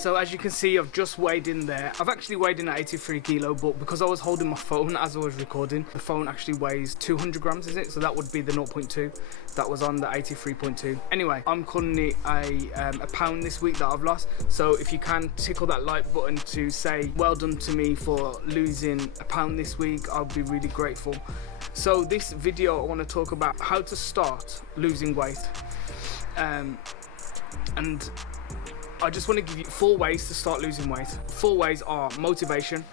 so as you can see, I've just weighed in there. I've actually weighed in at 83 kilo, but because I was holding my phone as I was recording, the phone actually weighs 200 grams, is it? So that would be the 0.2 that was on the 83.2. Anyway, I'm calling it a pound this week that I've lost. So if you can tickle that like button to say well done to me for losing a pound this week, I'll be really grateful. So this video I want to talk about how to start losing weight, and I just want to give you 4 ways to start losing weight. 4 ways are motivation.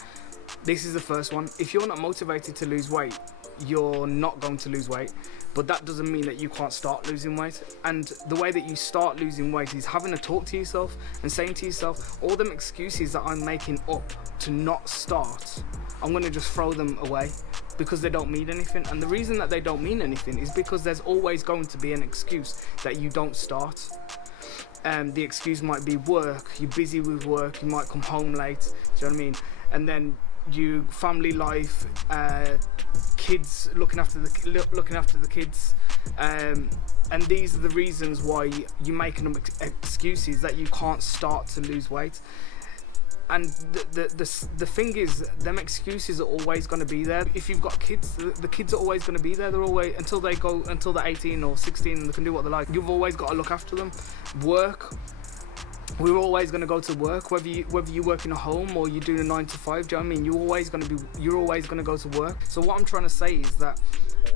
This is the first one. If you're not motivated to lose weight, you're not going to lose weight, but that doesn't mean that you can't start losing weight. And the way that you start losing weight is having a talk to yourself and saying to yourself, all them excuses that I'm making up to not start, I'm going to just throw them away because they don't mean anything. And the reason that they don't mean anything is because there's always going to be an excuse that you don't start. The excuse might be work, you're busy with work, you might come home late, do you know what I mean? And then you family life, kids, looking after the kids, and these are the reasons why you're making them excuses that you can't start to lose weight. And the thing is, them excuses are always going to be there. If you've got kids, the kids are always going to be there. They're always, until they're 18 or 16 and they can do what they like. You've always got to look after them. Work, we're always going to go to work, whether you work in a home or you're doing a 9 to 5. Do you know what I mean? You're always going to go to work. So what I'm trying to say is that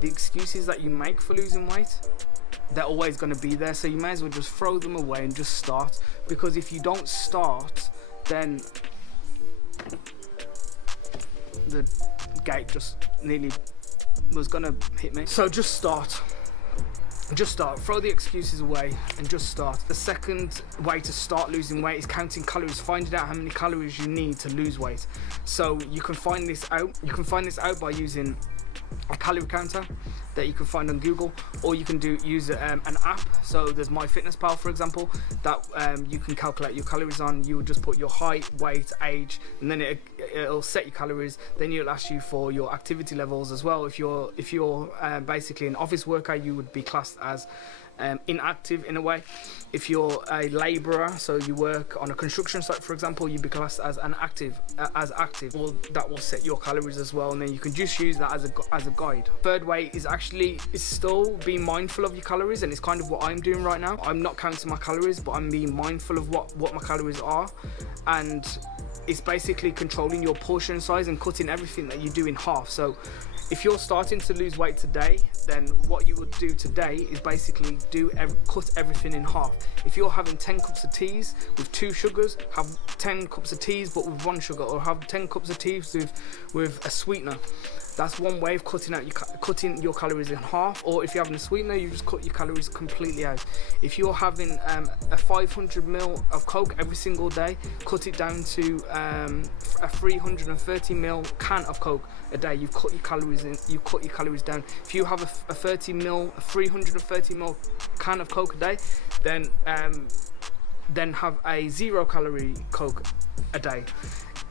the excuses that you make for losing weight, they're always going to be there. So you may as well just throw them away and just start. Because if you don't start, then the gate just nearly was gonna hit me. So just start, throw the excuses away and just start. The second way to start losing weight is counting calories, finding out how many calories you need to lose weight. So you can find this out by using a calorie counter that you can find on Google, or you can use an app. So there's MyFitnessPal, for example, that you can calculate your calories on. You will just put your height, weight, age, and then it'll set your calories. Then it'll ask you for your activity levels as well. If you're basically an office worker, you would be classed as inactive in a way. If you're a labourer, so you work on a construction site, for example, you'd be classed as active. Well, that will set your calories as well, and then you can just use that as a guide. Third way is still being mindful of your calories, and it's kind of what I'm doing right now. I'm not counting my calories, but I'm being mindful of what my calories are, and it's basically controlling your portion size and cutting everything that you do in half. So if you're starting to lose weight today, then what you would do today is basically cut everything in half. If you're having 10 cups of teas with 2 sugars, have 10 cups of teas but with 1 sugar, or have 10 cups of teas with a sweetener. That's one way of cutting your calories in half. Or if you're having a sweetener, you just cut your calories completely out. If you're having a 500 ml of Coke every single day, cut it down to a 330 ml can of Coke a day. You've cut your calories in. You cut your calories down. If you have a 330 ml can of Coke a day, then have a 0 calorie Coke a day.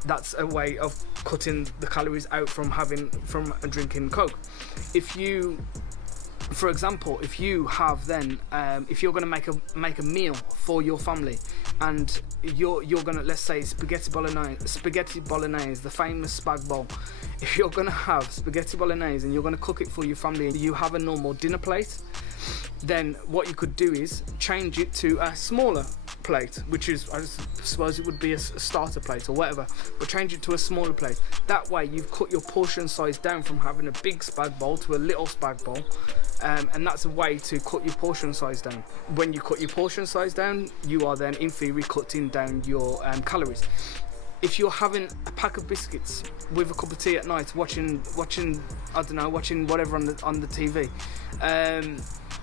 That's a way of cutting the calories out from drinking Coke. If you, for example, if you have if you're going to make a meal for your family, and you're going to, let's say, spaghetti bolognese, the famous spag bowl. If you're going to have spaghetti bolognese and you're going to cook it for your family, and you have a normal dinner plate, then what you could do is change it to a smaller plate, which is, I suppose it would be a starter plate or whatever, but change it to a smaller plate. That way you've cut your portion size down from having a big spag bowl to a little spag bowl, and that's a way to cut your portion size down. When you cut your portion size down, you are then in theory cutting down your calories. If you're having a pack of biscuits with a cup of tea at night, watching whatever on the TV,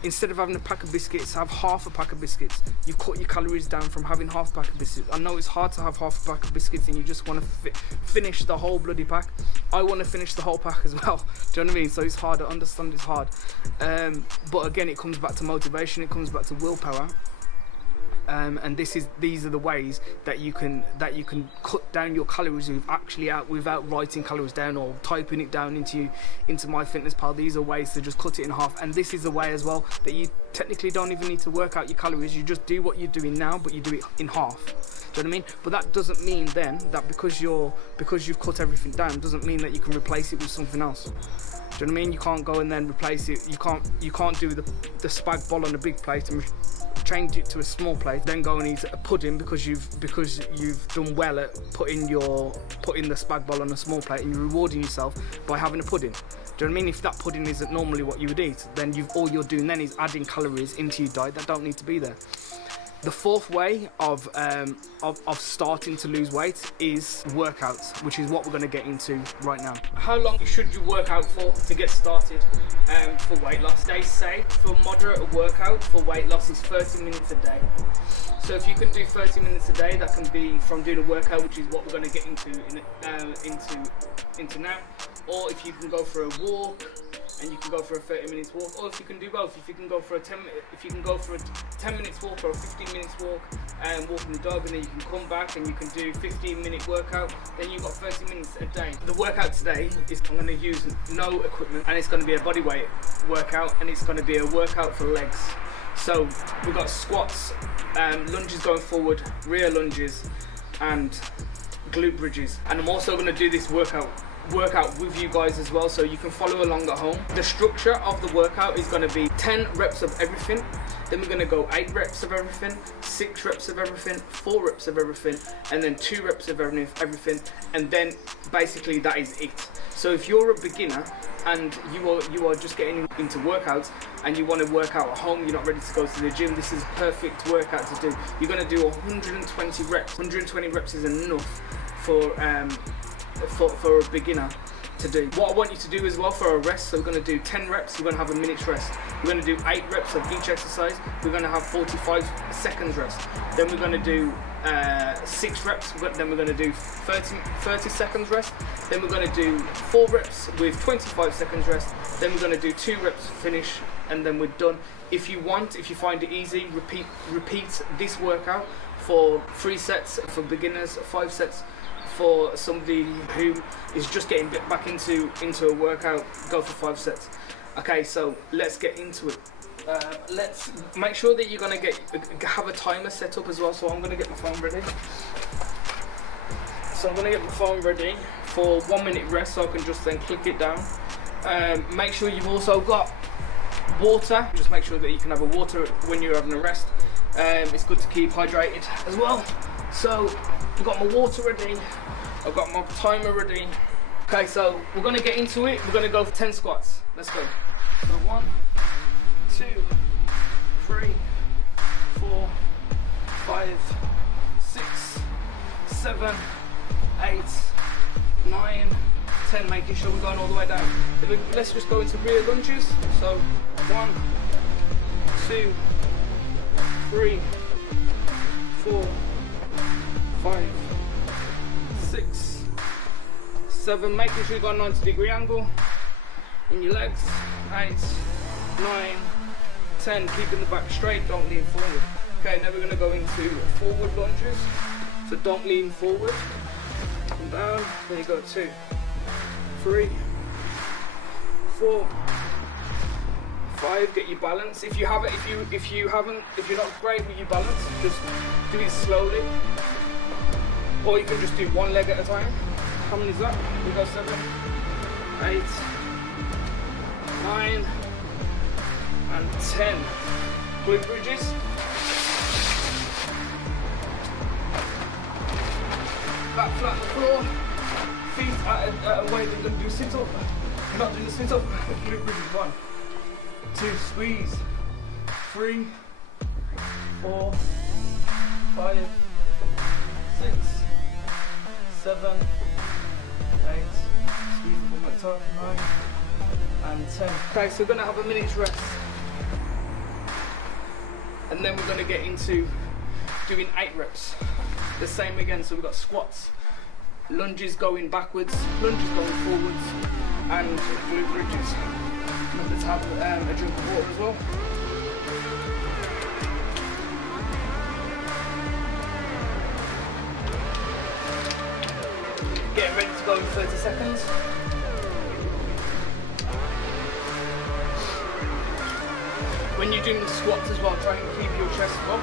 instead of having a pack of biscuits, have half a pack of biscuits. You've cut your calories down from having half a pack of biscuits. I know it's hard to have half a pack of biscuits and you just want to finish the whole bloody pack. I want to finish the whole pack as well. Do you know what I mean? So it's hard. I understand it's hard. But again, it comes back to motivation. It comes back to willpower. And these are the ways that you can cut down your calories without writing calories down or typing it down into MyFitnessPal. These are ways to just cut it in half, and this is a way as well that you technically don't even need to work out your calories. You just do what you're doing now, but you do it in half. Do you know what I mean? But that doesn't mean then that because you've cut everything down doesn't mean that you can replace it with something else. Do you know what I mean? You can't go and then replace it. You can't do the spag bol on a big plate and change it to a small plate, then go and eat a pudding because you've done well at putting the spag bol on a small plate, and you're rewarding yourself by having a pudding. Do you know what I mean? If that pudding isn't normally what you would eat, then all you're doing then is adding calories into your diet that don't need to be there. The fourth way of starting to lose weight is workouts, which is what we're going to get into right now. How long should you work out for to get started for weight loss? They say for moderate workout for weight loss is 30 minutes a day. So if you can do 30 minutes a day, that can be from doing a workout, which is what we're going to get into now, or if you can go for a walk and you can go for a 30 minutes walk, or if you can do both, if you can go for a 10 minutes walk or a 15 minutes walk and walking the dog, and then you can come back and you can do 15-minute workout, then you've got 30 minutes a day. The workout today is I'm going to use no equipment, and it's going to be a body weight workout, and it's going to be a workout for legs. So we've got squats, lunges going forward, rear lunges, and glute bridges. And I'm also going to do this workout with you guys as well, so you can follow along at home. The structure of the workout is going to be 10 reps of everything, then we're going to go 8 reps of everything, 6 reps of everything, 4 reps of everything, and then 2 reps of everything, and then basically that is it. So if you're a beginner and you are just getting into workouts and you want to work out at home, you're not ready to go to the gym, this is a perfect workout to do. You're going to do 120 reps. 120 reps is enough for a beginner to do. What I want you to do as well for a rest, so we're going to do 10 reps, you're going to have a minute's rest. We're going to do 8 reps of each exercise, we're going to have 45 seconds rest. Then we're going to do 6 reps, then we're going to do 30 seconds rest. Then we're going to do 4 reps with 25 seconds rest. Then we're going to do 2 reps finish, and then we're done. If you find it easy, repeat this workout for 3 sets for beginners, 5 sets for somebody who is just getting back into a workout, go for 5 sets. Okay, so let's get into it. Let's make sure that you're gonna have a timer set up as well. So I'm gonna get my phone ready. So I'm gonna get my phone ready for 1 minute rest, so I can just then click it down. Make sure you've also got water. Just make sure that you can have a water when you're having a rest. It's good to keep hydrated as well. So I've got my water ready, I've got my timer ready. Okay, so we're gonna get into it. We're gonna go for 10 squats. Let's go. So 1, 2, 3, 4, 5, 6, 7, 8, 9, 10, making sure we're going all the way down. Let's just go into rear lunges. So 1, 2, 3, 4, 5, 6, 7, making sure you've got a 90-degree angle in your legs. 8, 9, 10, keeping the back straight, don't lean forward. Okay, now we're going to go into forward lunges. So don't lean forward. Come down. There you go. 2, 3, 4, 5. Get your balance. If you're not great with your balance, just do it slowly. Or you can just do one leg at a time. How many is that? We go 7, 8, 9, and 10. Glute bridges. Back flat on the floor. Feet at a way that you're going to do a sit up. You're not doing a sit up. Glute bridges. 1, 2, squeeze. 3, 4, 5, 6, 7, 8, squeeze the bum at the top, 9, and 10. Okay, so we're going to have a minute's rest. And then we're going to get into doing 8 reps. The same again, so we've got squats, lunges going backwards, lunges going forwards, and glute bridges. Remember to have a drink of water as well. Getting ready to go in 30 seconds. When you're doing the squats as well, try and keep your chest up.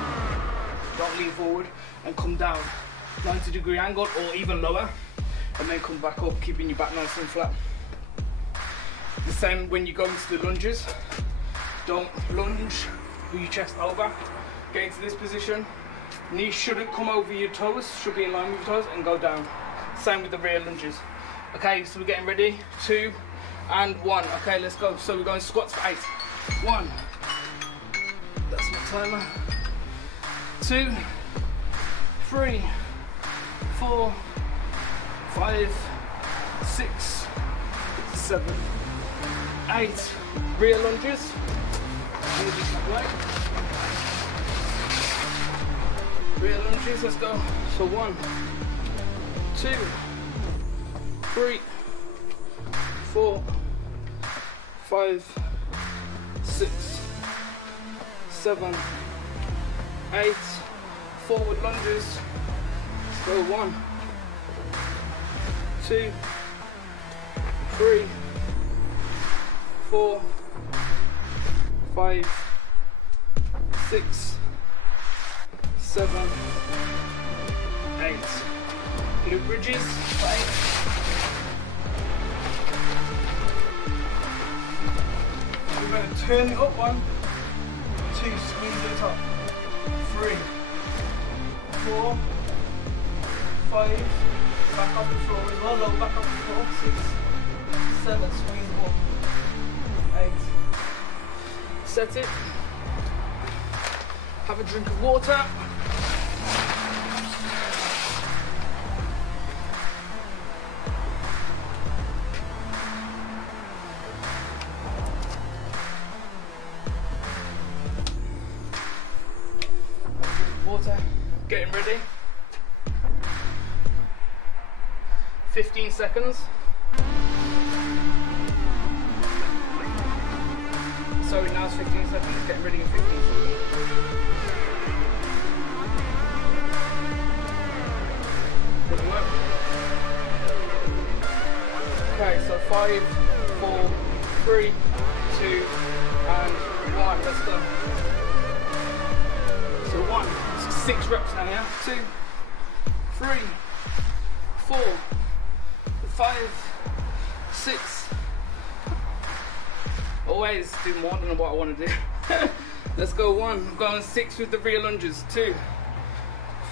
Don't lean forward and come down 90-degree angle or even lower, and then come back up, keeping your back nice and flat. The same when you go into the lunges. Don't lunge with your chest over. Get into this position. Knees shouldn't come over your toes, should be in line with your toes, and go down. Same with the rear lunges. Okay, so we're getting ready. 2 and 1. Okay, let's go. So we're going squats for 8. 1. That's my timer. 2, 3, 4, 5, 6, 7, 8. Rear lunges. Rear lunges, let's go. So 1, 2, 3, 4, 5, 6, 7, 8. Forward lunges. Let's go 1, 2, 3, 4, 5, 6, 7, 8. Glute bridges for 8. We're going to turn it up. 1, 2, squeeze at the top. 3, 4, 5. Back off the floor as well. Low back off the floor. 6, 7. Squeeze up. 8. Set it. Have a drink of water. Water. Getting ready. 15 seconds. Sorry, now it's 15 seconds. Getting ready in 15 seconds. Good work. Okay, so 5, 4, 3, 2, and 1. Let's go. So 1, 6 reps now, yeah? 2, 3, 4, 5, 6. Always do more than what I want to do. Let's go 1. I'm going 6 with the rear lunges. 2,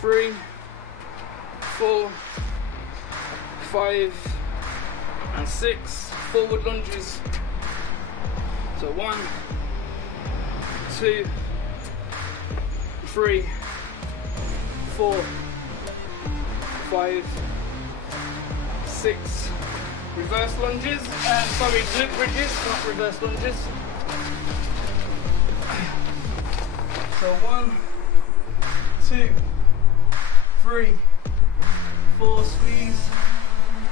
3, 4, 5, and 6. Forward lunges. So 1, 2, 3, 4, 5, 6. Reverse lunges. Sorry, glute bridges, not reverse lunges. So 1, 2, 3, 4, squeeze,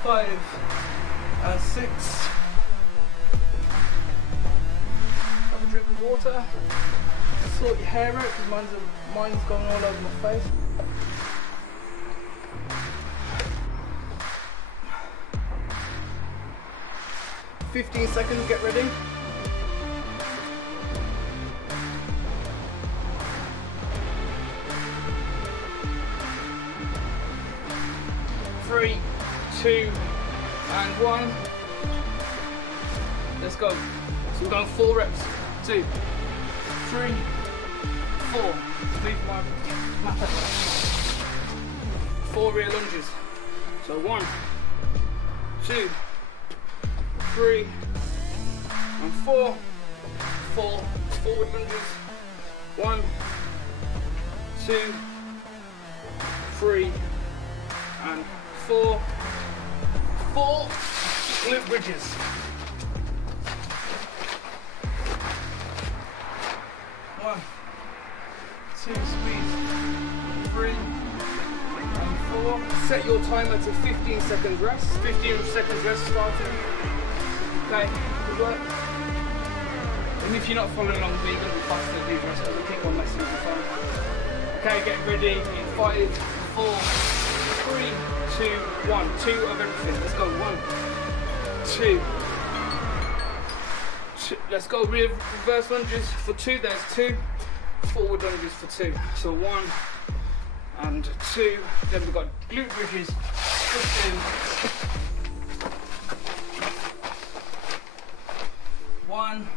5, and 6. Have a drink of water. Sort your hair out because mine's going all over my face. "15 seconds, get ready. 3, 2, and 1. Let's go. So we're going 4 reps. 2, 3, 4. Move my mat up. 4 rear lunges. So 1, 2, 3, and 4. 4 forward lunges. 1, 2, 3, and 4. 4 glute bridges. 1, 2, squeeze. 3, and 4. Set your timer to 15 seconds rest. 15 seconds rest starting. Okay, good work. And if you're not following along, you're going to be faster than these rests because I keep on messing with the phone. Okay, get ready in 5, 4, 3, 2, 1. 2 of everything. Let's go. 1, 2. Let's go. Reverse lunges for 2. There's 2. Forward lunges for 2. So 1 and 2. Then we've got glute bridges for 2. 1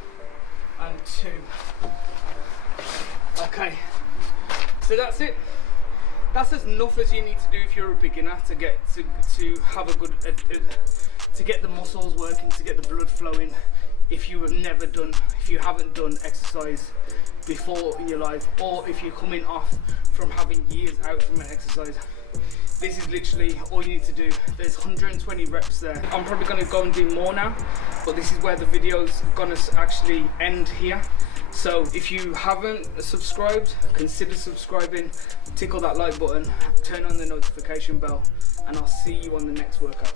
and 2. Okay, so that's it. That's as enough as you need to do if you're a beginner to get to have a good to get the muscles working, to get the blood flowing. If you haven't done exercise before in your life, or if you're coming off from having years out from an exercise, this is literally all you need to do. There's 120 reps there. I'm probably going to go and do more now, but this is where the video's going to actually end here. So if you haven't subscribed, consider subscribing, tickle that like button, turn on the notification bell, and I'll see you on the next workout.